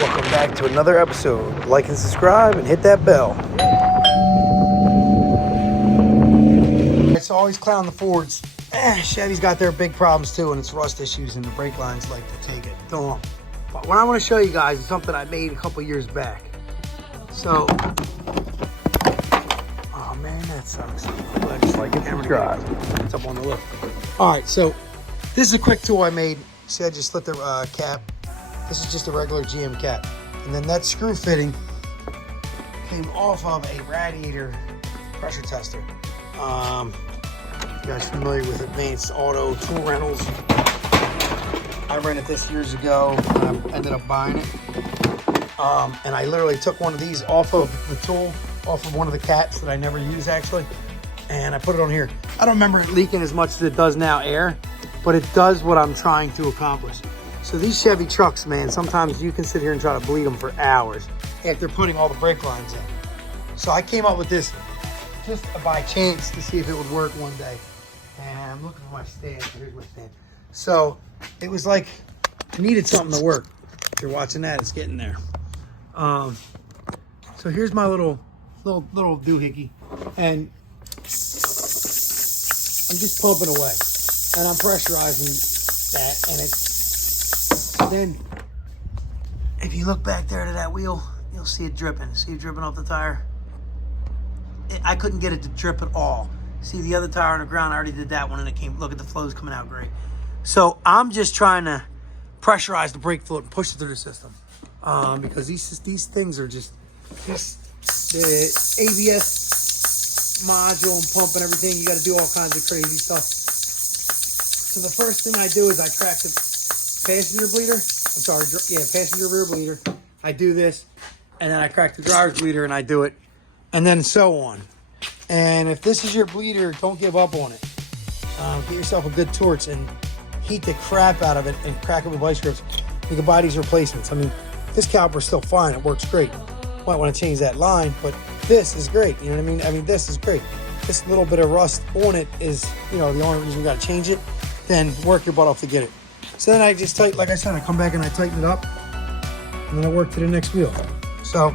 Welcome back to another episode. Like and subscribe and hit that bell. It's always clown the Fords. Chevy's got their big problems too, and it's rust issues, and the brake lines like to take it. But what I want to show you guys is something I made a couple years back. So, oh man, that sucks. Just like and subscribe. It's up on the list. All right, so this is a quick tool I made. See, I just slit the cap. This is just a regular GM cap, and then that screw fitting came off of a radiator pressure tester. You guys familiar with Advanced Auto Tool Rentals? I rented this years ago, and I ended up buying it. And I literally took one of these off of the tool, off of one of the cats that I never use actually, and I put it on here. I don't remember it leaking as much as it does now, air, but it does what I'm trying to accomplish. So these Chevy trucks, man, sometimes you can sit here and try to bleed them for hours after putting all the brake lines in. So I came up with this just by chance to see if it would work one day. And I'm looking for my stand. Here's my stand. So it was like, I needed something to work. If you're watching that, it's getting there. So here's my little doohickey. And I'm just pumping away. And I'm pressurizing that. And it's, then if you look back there to that wheel, you'll see it dripping. See it dripping off the tire? I couldn't get it to drip at all. See the other tire on the ground, I already did that one and it came, look at the flows coming out great. So I'm just trying to pressurize the brake fluid and push it through the system. Because these things are just the ABS module and pump and everything. You got to do all kinds of crazy stuff. So the first thing I do is I crack the passenger bleeder. Passenger rear bleeder. I do this, and then I crack the driver's bleeder and I do it, and then so on. And if this is your bleeder, don't give up on it. Get yourself a good torch and heat the crap out of it and crack it with vice grips. You can buy these replacements. I mean, this caliper's still fine. It works great. Might want to change that line, but this is great. You know what I mean? This is great. This little bit of rust on it is, the only reason you got to change it. Then work your butt off to get it. So then I just like I said, I come back and I tighten it up, and then I work to the next wheel. So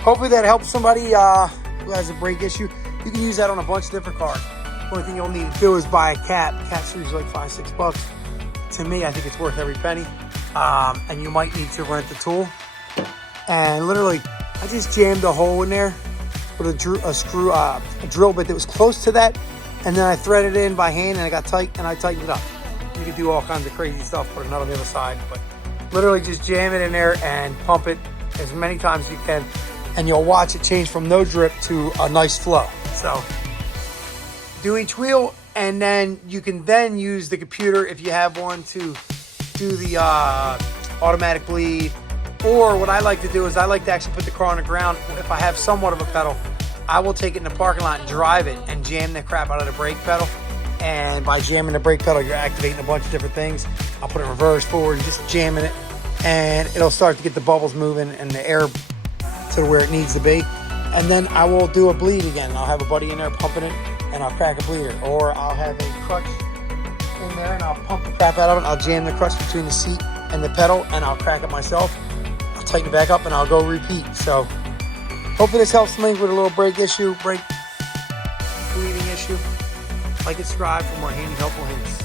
hopefully that helps somebody who has a brake issue. You can use that on a bunch of different cars. The only thing you'll need to do is buy a cap. Cap's usually like $5-6. To me, I think it's worth every penny. And you might need to rent the tool. And literally, I just jammed a hole in there with a drill bit that was close to that, and then I threaded it in by hand, and I got tight, and I tightened it up. You can do all kinds of crazy stuff, put a nut on the other side, but literally just jam it in there and pump it as many times as you can, and you'll watch it change from no drip to a nice flow. So do each wheel, and then you can then use the computer if you have one to do the automatic bleed. Or what I like to do is I like to actually put the car on the ground. If I have somewhat of a pedal, I will take it in the parking lot and drive it and jam the crap out of the brake pedal. And by jamming the brake pedal, you're activating a bunch of different things. I'll put it reverse, forward, just jamming it, and it'll start to get the bubbles moving and the air to where it needs to be. And then I will do a bleed again. I'll have a buddy in there pumping it, and I'll crack a bleeder. Or I'll have a crutch in there, and I'll pump the crap out of it. I'll jam the crutch between the seat and the pedal, and I'll crack it myself. I'll tighten it back up, and I'll go repeat. So hopefully this helps somebody with a little brake issue, brake bleeding issue. Like and subscribe for more handy, helpful hints.